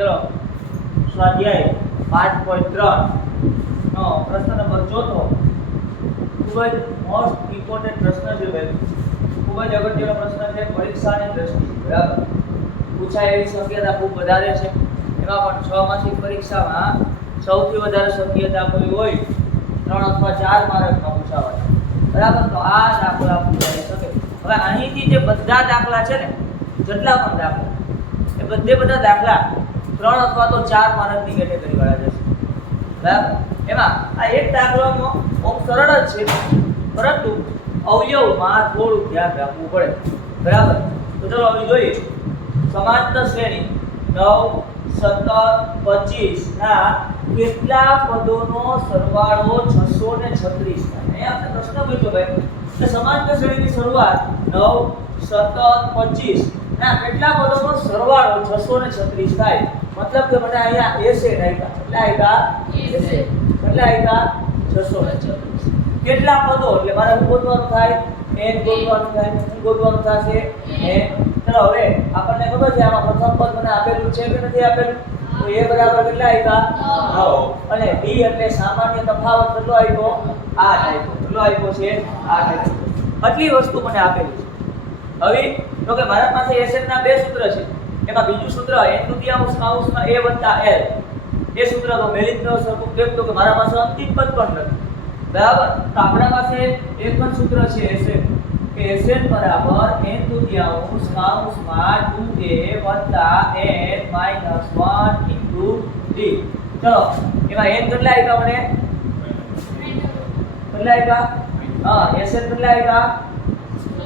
ચલો સ્વાધ્યાય 5.3 નો પ્રશ્ન નંબર 4 ખૂબ જ મોસ્ટ ઇમ્પોર્ટન્ટ પ્રશ્ન છે ભાઈ, ખૂબ જ અગત્યનો પ્રશ્ન છે પરીક્ષાની દ્રષ્ટિએ, બરાબર. પૂછાય એવી શક્યતા ખૂબ વધારે છે. એમાં પણ 6 માસિક પરીક્ષામાં સૌથી વધારે શક્યતા કોઈ હોય 3 અથવા 4 માર્કમાં પૂછાવાય, બરાબર. તો આ દાખલા પૂછાઈ શકે. હવે અહીંથી જે બધા દાખલા છે ને, જેટલા પણ દાખલા, એ બધા દાખલા 3 અથવા તો 4 માર્કની કેટેગરી વાળા જશે, બરાબર. એમાં આ એક દાખલાનો બહુ સરળ જ છે, પરંતુ અવયવમાં થોડું ધ્યાન રાખવું પડે, બરાબર. તો ચલો હવે જોઈએ. સમાંતર શ્રેણી 9, 17, 25 ના કેટલા પદોનો સરવાળો 636 થાય? આપણે પ્રશ્ન પૂછ્યો ભાઈ કે સમાંતર શ્રેણીની શરૂઆત 9, 17, 25 ના કેટલા પદોનો સરવાળો 636 થાય? મતલબ કે મને અહીંયા એસે રાખ્યા. કેટલા આપ્યા? 636. કેટલા પદો એટલે મારે શું ગોતવાનું થાય? n ગોતવાનું થાય. શું ગોતવાનું થશે? n. ચલો હવે આપણને ખબર છે આમાં પ્રથમ પદ મને આપેલું છે કે નથી આપેલું? તો a બરાબર કેટલા આપ્યા? 9. અને b એટલે સામાન્ય તફાવત કેટલો આપ્યો? 8 આપ્યો. કેટલો આપ્યો છે? 8 આપ્યો. આટલી વસ્તુ મને આપેલી છે. હવે તો કે મારા પાસે એસએન ના બે સૂત્ર છે. એમાં બીજું સૂત્ર n દુત્યાંશ કૌંસમાં a + l. એ સૂત્ર તો મેલી જ ન શકું, કેમ તો કે મારા પાસે અંતિમ પદ પણ નથી, બરાબર. તો આપણા પાસે એક જ સૂત્ર છે એસએન, કે એસએન બરાબર n દુત્યાંશ કૌંસમાં 2a + n - 1 * d. ચલો એમાં n કેટલા આપ્યા મને? કેટલા આપ્યા? હા, એસએન કેટલા આપ્યા?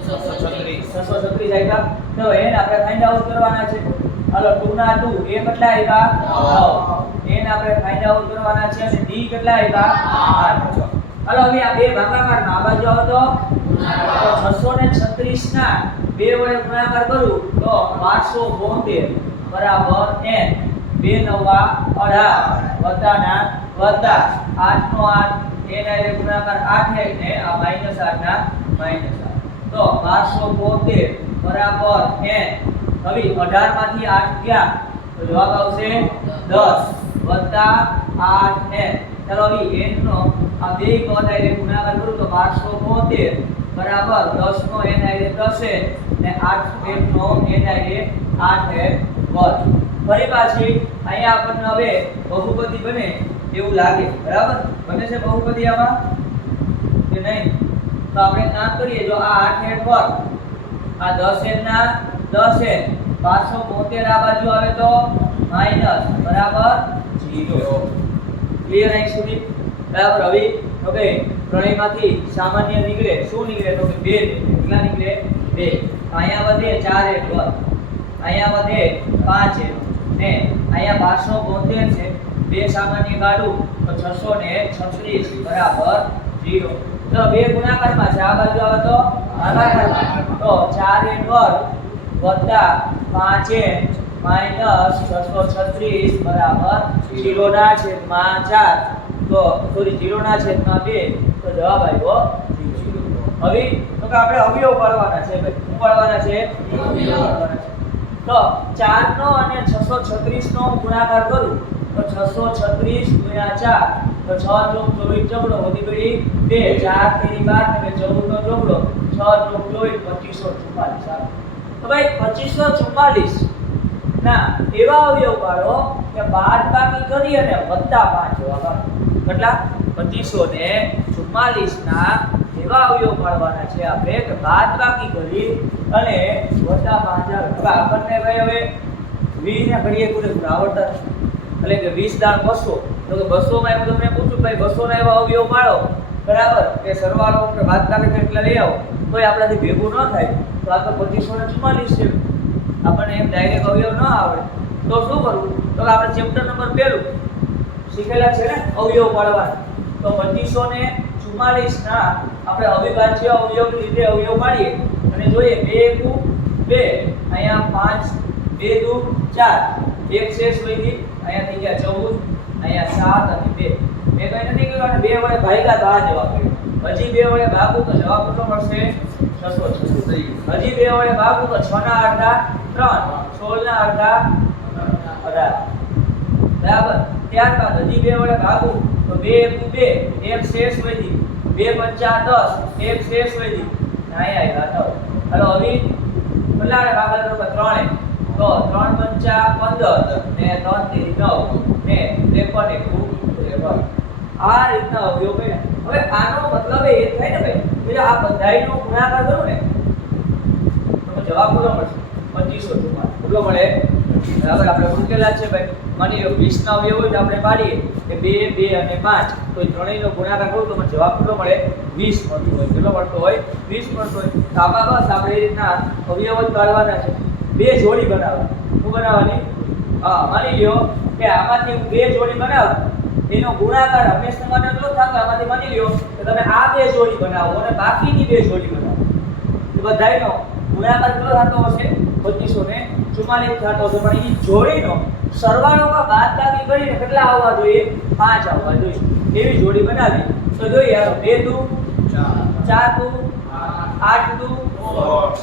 636 આપ્યા. તો n આપણે ફાઇન્ડ આઉટ કરવાના છે. હાલો 2 ના 2 a કેટલા આપ્યા? 9. n આપણે ફાઇન્ડ આઉટ કરવાના છે અને d કેટલા આપ્યા? 8. હાલો હવે આ બે ભાગાકારમાં આ બાજુ આવો તો 636 ના 2 વડે ગુણાકાર કરું તો 572 બરાબર n. 2 * 9 = 18 વત્તા ના વત્તા 8 નો 8 n આરે ગુણાકાર 8 ને આ -8 ના -8. તો 572 બરાબર n. હવે 18 માંથી 8 ગયા તો જવાબ આવશે 10 વત્તા 8n. ચાલો હવે n નો આ બે પદ આરે ગુણાકાર કરું તો 572 બરાબર 10 નો n આરે 10 ને 8 n નો n આરે 8 વર્ગ. ફરી પાછી અહીંયા આપણને હવે બહુપદી બને એવું લાગે, બરાબર. બને છે બહુપદી આમાં કે નહીં? તો આપણે કામ કરીએ. જો આ 8n વર્ગ, આ 10n ના 10n, 572 આ બાજુ આવે તો માઈનસ બરાબર 0. ક્લિયર અહીં સુધી? બરાબર. હવે ઓકે, ત્રણેયમાંથી સામાન્ય નીકળે. શું નીકળે? તો કે 2 નીકળે. કેટલા નીકળે? 2. અહીંયા વધે 4n વર્ગ, અહીંયા વધે 5n ને અહીંયા 572 છે. 2 સામાન્ય કાઢું તો 636 બરાબર 0. તો બે ગુણાકારમાં છે. આ બાજુ આવે તો ભાગાકારમાં. તો 4n વર્ગ વત્તા 5n માઈનસ 636 બરાબર 0 ના છેદમાં 4. તો સોરી 0 ના છેદમાં 2. તો જવાબ આવ્યો 0. હવે તો કે આપણે અવયવ પાડવાના છે ભાઈ. શું પાડવાના છે? અવયવ પાડવાના છે. તો 4 નો અને 636 નો ગુણાકાર કરું તો 636 * 4 તો 6 * 24 ચોગડો વધી ગઈ 2. 4 તેરી 12 અને 14 નો ચોગડો 6 * 24 2544. તો ભાઈ 2544 ના એવા અવયવ પાડો કે બાદબાકી કરી અને વત્તા 5 જવાબ આવે. કેટલા? 2544 ના એવા અવયવ પાડવાના છે આપણે કે બાદબાકી કરી અને વત્તા 5 આવે. હવે આપણને ભાઈ હવે 20 ને ઘડીએ પૂરેપૂરું આવડતા એટલે કે 20 દાણ 200. તો કે 200 માં હું તમને પૂછું ભાઈ 200 ના એવા અવયવ પાડો, બરાબર, કે સરવાળો કે બાદબાકી કેટલા લઈ આવો તોય આપણાથી ભેગું ન થાય. તો આ તો 2544 છે. આપણને એમ ડાયરેક્ટ અવયવ ન આવડે તો શું કરવું? તો આપણે ચેપ્ટર નંબર 1 શીખેલા છે ને અવયવ પાડવાના. તો 2544 ના આપણે અવિભાજ્ય અવયવની રીતે અવયવ પાડીએ અને જોઈએ 2 * 2 અહીંયા 5 2 * 4 એક શેષ વધી અહીંયા થઈ ગયા 14 અહીંયા 7 અને 2. મેં કઈ નથી કર્યું અને 2 વડે ભાગ્યા તો આ જવાબ આવ્યો. હજી 2 વડે ભાગું તો જવાબ કેટલો મળશે? 636. હજી 2 વડે ભાગું તો 6 ના અડધા 3, 16 ના અડધા 18. બરાબર. ત્યારબાદ હજી 2 વડે ભાગું તો 2 એકુ 2, એક શેષ વધી, 2 પંચા 10, એક શેષ વધી, અહીંયા આવ્યા 9. હાલો હવે કેટલા વડે ભાગાકાર કરો? 3 તો 3 પંચા 15 ને 3 તેરી 9 ને 53 એકુ 53. આ રીતના અવયવ બને. હવે આનો મતલબ એ થાય ને ભાઈ કે આ બધાયનો ગુણાકાર કરું ને તો જવાબ કેટલો મળશે? 2544. કેટલો મળે? બરાબર. આપણે ઉકેલા છે ભાઈ. માની લો 20 ના અવયવ હોય તો આપણે પાડીએ કે 2 2 અને 5 તો ત્રણેયનો ગુણાકાર કરું તો મને જવાબ કેટલો મળે? 20 મળતો હોય. કેટલો મળતો હોય? 20 મળતો હોય. તો આમાં બસ આપણે એ રીતના અવયવ જ પાડવાના છે. બે જોડી બનાવવા. શું બનાવવાની? માની લ્યો કે આમાંથી હું બે જોડી બનાવું, એનો ગુણાકાર હંમેશા માટે કેટલો થાય? આમાંથી માની લ્યો કે તમે આ બે જોડી બનાવો અને બાકીની બે જોડી બનાવો, એ બધાયનો ગુણાકાર કેટલો થતો હશે? 2544 થતો હશે. પણ એ જોડીનો સરવાળોમાં બાદબાકી કરીને કેટલા આવવા જોઈએ? 5 આવવા જોઈએ. એવી જોડી બનાવી તો જોઈએ. 2 દુ 4 દુ 8 દુ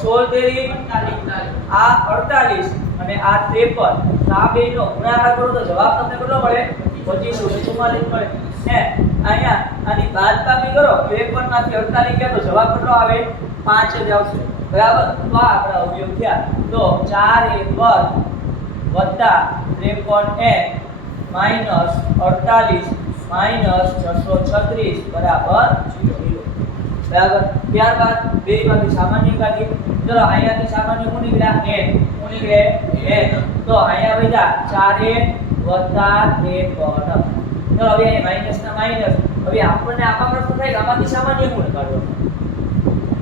16 તેરી આ 48 અને આ 53. તો આ બેનો ગુણાકાર કરો તો જવાબ તમને કેટલો મળે? 2544 મળે. ને અહીંયા આની બાદબાકી કરો 53 માંથી 48 ગયા તો જવાબ કેટલો આવે? 5 જ આવશે. બરાબર. તો આ આપણા અવયવ થયા. તો 4 1 વત્તા 53n માઈનસ 48 માઈનસ 636 બરાબર 0. બરાબર. ત્યારબાદ બે માંથી સામાન્ય કાઢી. ચલો અહીંયાથી સામાન્ય કોણ નીકળ્યા? n. કોણ નીકળે? n. તો અહીંયા વધ્યા 4n વત્તા 53. ચલો હવે અહીંયા માઈનસ ના માઈનસ. હવે આપણને આમાં પ્રશ્ન થાય કે આમાંથી સામાન્ય કોણ કાઢવાનું?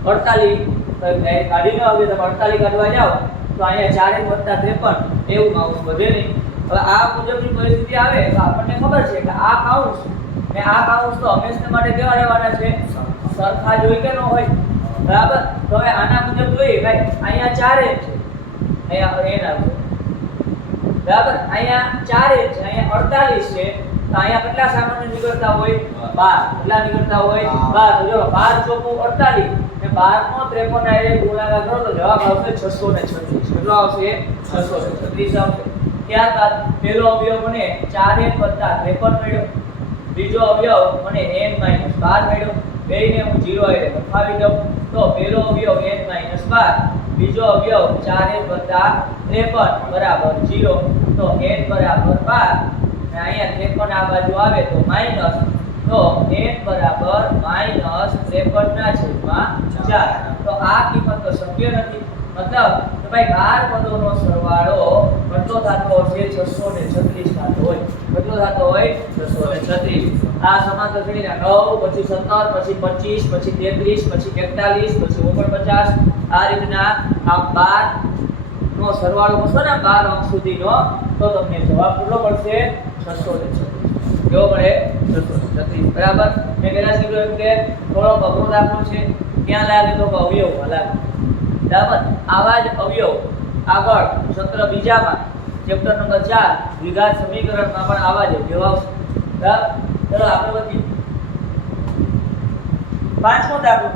48 કાઢીને હવે તમે 48 કાઢવા જાઓ તો અહીંયા 4n વત્તા 53 એવું કાઉન્સ વધે નહીં. હવે આ મુજબની પરિસ્થિતિ આવે તો આપણને ખબર છે કે આ કાઉન્સ ને આ કાઉન્સ તો હંમેશા માટે કેવા રહેવાના છે? સરખા જ હોય કે ન હોય? બરાબર. તો હવે આના મુજબ જોઈએ ભાઈ. અહીંયા 4n છે, અહીંયા n આવશે. બરાબર. અહીંયા 4n છે, અહીંયા 48 છે. તો અહીંયા કેટલા સામાન્ય નીકળતા હોય? 12. કેટલા નીકળતા હોય? 12. તો જો 12 ચોકુ 48 ને 12 નો 53 ના ગુણાકાર કરો તો જવાબ આવશે 636. કેટલો આવશે? 636 આવશે. ત્યારબાદ પહેલો અવયવ મને 4n વત્તા 53 મળ્યો. બીજો અવયવ મને n માઈનસ 12 મળ્યો. બેયને હું 0 એ લખાવી દઉં તો પહેલો અવયવ n માઈનસ 12, બીજો અવયવ 4n વત્તા 53 બરાબર 0. તો n બરાબર 12 અને અહીંયા 53 આ બાજુ આવે તો માઈનસ, તો n બરાબર માઈનસ 53 ના છેદમાં 4. તો આ કિંમત તો શક્ય નથી. મતલબ કે ભાઈ 12 પદોનો સરવાળો કેટલો થતો હશે? 636 થતો હોય. કેટલો થતો હોય? 636. આ સમાંતર શ્રેણીના 9 પછી 17 પછી 25 પછી 33 પછી 41 પછી 49 આ રીતના આ 12 નો સરવાળો કરશો ને 12 અંક સુધીનો તો તમને જવાબ કેટલો મળશે? 636. કેવો મળે? 636. બરાબર. મેં પહેલા કીધું એમ કે થોડો અઘરો દાખલો છે. ક્યાં લાગે તો અવયવમાં લાગે. બરાબર. આવા જ અવયવ આગળ સત્ર બીજામાં ચેપ્ટર નંબર 4 દ્વિઘાત સમીકરણમાં પણ આવા જ અવયવ આવશે. બરાબર. ચલો આપણે વધીએ. પાંચમો દાખલો.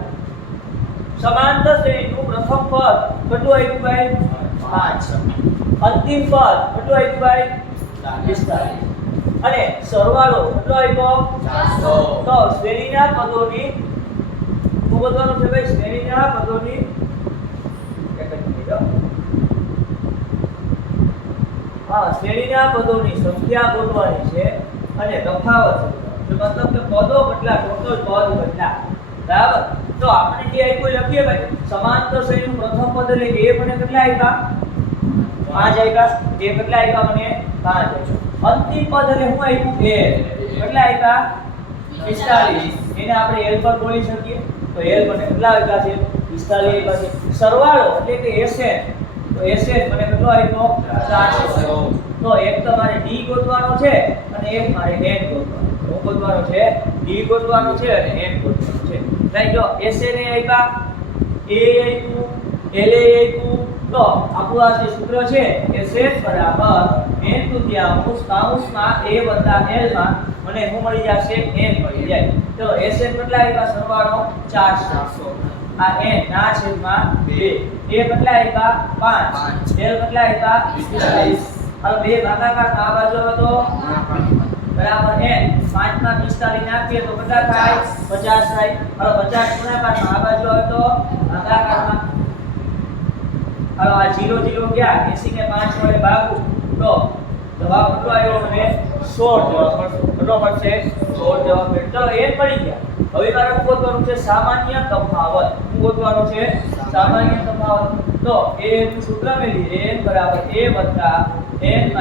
સમાંતર શ્રેણીનું પ્રથમ પદ કેટલું આવ્યું ભાઈ? 5. અંતિમ પદ કેટલું આવ્યું ભાઈ? 45. અને સરવાળો કેટલો આવ્યો? 400. તો શ્રેણીના પદોની શું ગોતવાનું છે ભાઈ? શ્રેણીના પદોની શ્રેણીના પદોની સંખ્યા ગોતવાની છે અને તફાવત મતલબ કે પદો કેટલા, ટોટલ પદ કેટલા. બરાબર. તો આપણે જે આપ્યું લખીએ ભાઈ. સમાંતર શ્રેણીનું પ્રથમ પદ એટલે કે એ મને કેટલા આપ્યા? 5 આપ્યા. એ કેટલા આપ્યા મને? 5 આપ્યા. અંતિમ પદ એટલે હું આપ્યું? એ કેટલા આપ્યા? 45. એને આપણે l પર બોલી શકીએ તો l મને કેટલા આપ્યા છે? 45 આપ્યા છે. સરવાળો એટલે કે SN, તો SN મને કેટલો આપ્યો? 400. તો એક તો મારે d ગોતવાનો છે અને એક મારે n ગોતવાનો. શું ગોતવાનો છે? d ગોતવાનો છે અને n ગોતવાનો છે. ભાઈ જો SN એ આપ્યા, a આપ્યું, l એ આપ્યું, તો આપણું આ જે સૂત્ર છે SN બરાબર n દુત્યાંશ કૌંસમાં a વત્તા l માં મને શું મળી જશે? n મળી જાય. તો SN કેટલા આપ્યા? સરવાળો 400. આ n ના છેદમાં 2. a કેટલા આપ્યા? 5. l કેટલા આપ્યા? 45. હાલો બે ભાગાકારમાં આ બાજુ આવે તો બરાબર n 5 માં 45 નાખીએ તો કેટલા થાય 50 થાય હાલો 50 ગુણાકારમાં આ બાજુ આવે તો ભાગાકારમાં હાલો આ 0 0 ગયા 80 ને 5 વડે ભાગું તો જવાબ કેટલો આવ્યો મને 16 જવાબ કેટલો મળશે 16 જવાબ મળે ચલો n પડી ગયા હવે મારે શું ગોતવાનું છે સામાન્ય તફાવત શું ગોતવાનું છે સામાન્ય તફાવત તો a નું સૂત્ર મેળવી n બરાબર a વત્તા n - 1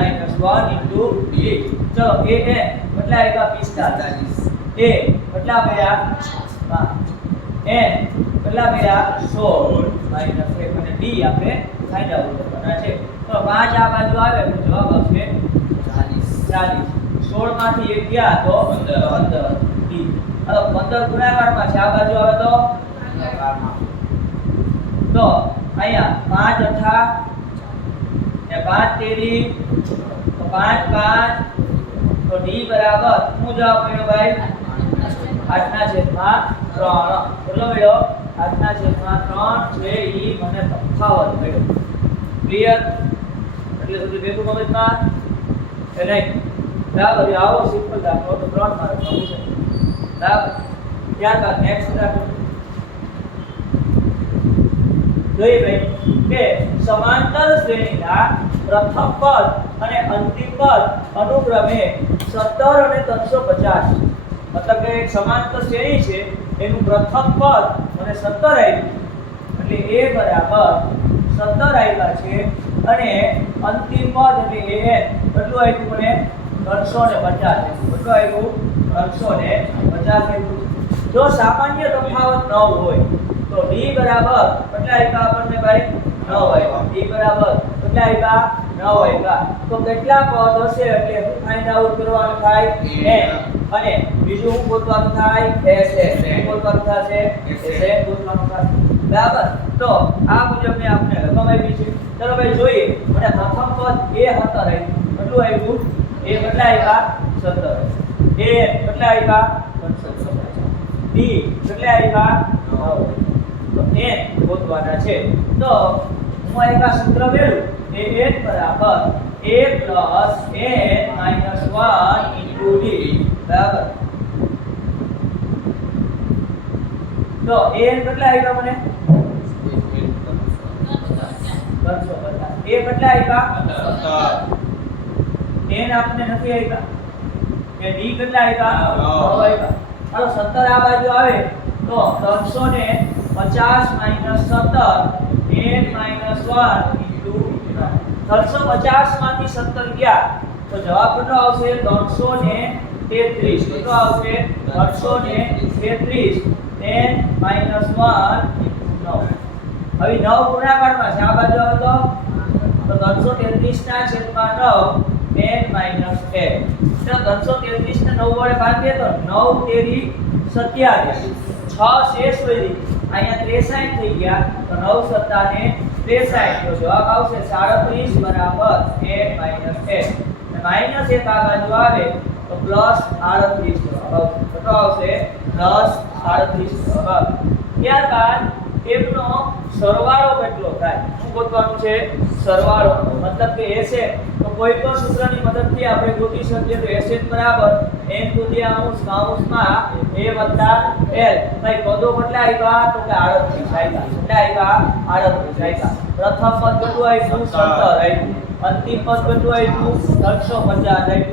into b ચલો a n કેટલા આવ્યા 45 a કેટલા મળ્યા 5 n કેટલા મળ્યા 16 - 1 અને b આપણે ફાઇન્ડ આઉટ કરવાના છે તો 5 આ બાજુ આવે તો જવાબ આવશે 40 16 માંથી 1 ગયા તો 15 b હવે 15 ગુણાકારમાં છે આ બાજુ આવે તો તો અહીંયા 5 અઠા ને 5 તેરી તો 5 5 તો d બરાબર શું જવાબ મળ્યો ભાઈ 8 ના છેદમાં 3 કેટલો મળ્યો 8 ના છેદમાં 3 છે ઈ મને તફાવત મળ્યો ક્લિયર એટલે સુધી બેઠું મગજમાં એ નહીં બરાબર આવો સિમ્પલ દાખલો તો 3 માર્ક નો છે બરાબર ત્યારબાદ નેક્સ્ટ દાખલો જોઈએ ભાઈ કે સમાંતર શ્રેણીના પ્રથમ પદ અને અંતિમ પદ અનુક્રમે 17 અને 350 મતલબ કે એક સમાંતર શ્રેણી છે એનું પ્રથમ પદ અને 17 આવ્યું એટલે a બરાબર 17 આવ્યા છે અને અંતિમ પદ એટલે an કેટલું આવ્યું મને 350 કેટલું આવ્યું 350 આવ્યું જો સામાન્ય તફાવત ન હોય તો d બરાબર કેટલા આવ્યા આપણને ભાઈ 9 આવ્યા d બરાબર કેટલા આવ્યા 9 આવ્યા તો કેટલા પદ હશે એટલે શું ફાઇન્ડ આઉટ કરવાનું થાય n અને બીજું શું ગોતવાનું થાય sn શું ગોતવાનું થશે sn ગોતવાનું થશે બરાબર તો આ મુજબ મેં આપને રકમ આપી છે ચલો ભાઈ જોઈએ મને પ્રથમ પદ a 17 આવ્યું કેટલું આવ્યું a કેટલા આવ્યા 17 a કેટલા આવ્યા 350 d કેટલા આવ્યા 9 તો n ગોતવાના છે તો હું એક આ સૂત્ર મેળવું એ n બરાબર a + n - 1 into d બરાબર તો n કેટલા આવ્યા મને 350 a કેટલા આવ્યા 17 n આપને નથી આવ્યા કે d કેટલા આવ્યા 9 આવ્યા હાલો 17 આ બાજુ આવે તો 350 - 17 n - 1 into 350 માંથી 17 ગયા તો જવાબ કેટલો આવશે 333 કેટલો આવશે 333 n - 1 into 9 હવે 9 ગુણાકારમાં છે આ બાજુ આવે તો 333 ના છેદમાં 9 n - 1 તો 333 ને 9 વડે ભાગીએ તો 9 તેરી 27 6 શેષ વધી અહીંયા 63 થઈ ગયા તો 9 સત્તા ને 63 તો જવાબ આવશે 37 બરાબર n - 1 અને -1 આ બાજુ આવે તો +38 જવાબ આવશે કેટલો આવશે +38 જવાબ ત્યારબાદ એમનો સરવાળો કેટલો થાય શું ગોતવાનું છે સરવાળો મતલબ કે એસેટ તો કોઈ પણ સૂત્રની મદદથી આપણે ગોતી શકીએ તો એસેટ બરાબર n દુધિયાંશ કૌંસમાં a + l ભાઈ પદો કેટલા આવ્યા તો કે 38 આવ્યા કેટલા આવ્યા 38 આવ્યા પ્રથમ પદ કેટલું આવ્યું 17 આવ્યું અંતિમ પદ કેટલું આવ્યું 350 આવ્યું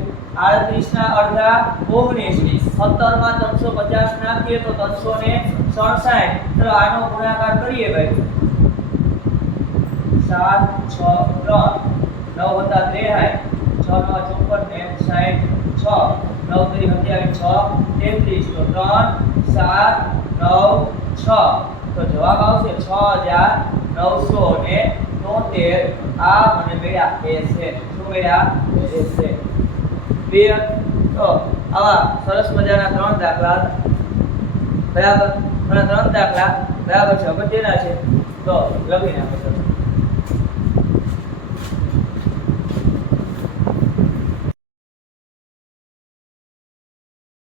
38 ના અડધા 19 17 માં 350 નાખીએ તો 367 ચલો આનો ગુણાકાર કરીએ ભાઈ 7 6 3 9 + 63 6 * 54 60 6 9 * 3 = 6 33 તો 3 7 9 6 તો જવાબ આવશે 6973 આ મને મળ્યા એ છે શું મળ્યા એ છે ક્લિયર તો આવા સરસ મજાના 3 દાખલા બરાબર ત્રણ દાખલા બરાબર છે અગત્યના છે તો લખી નાખો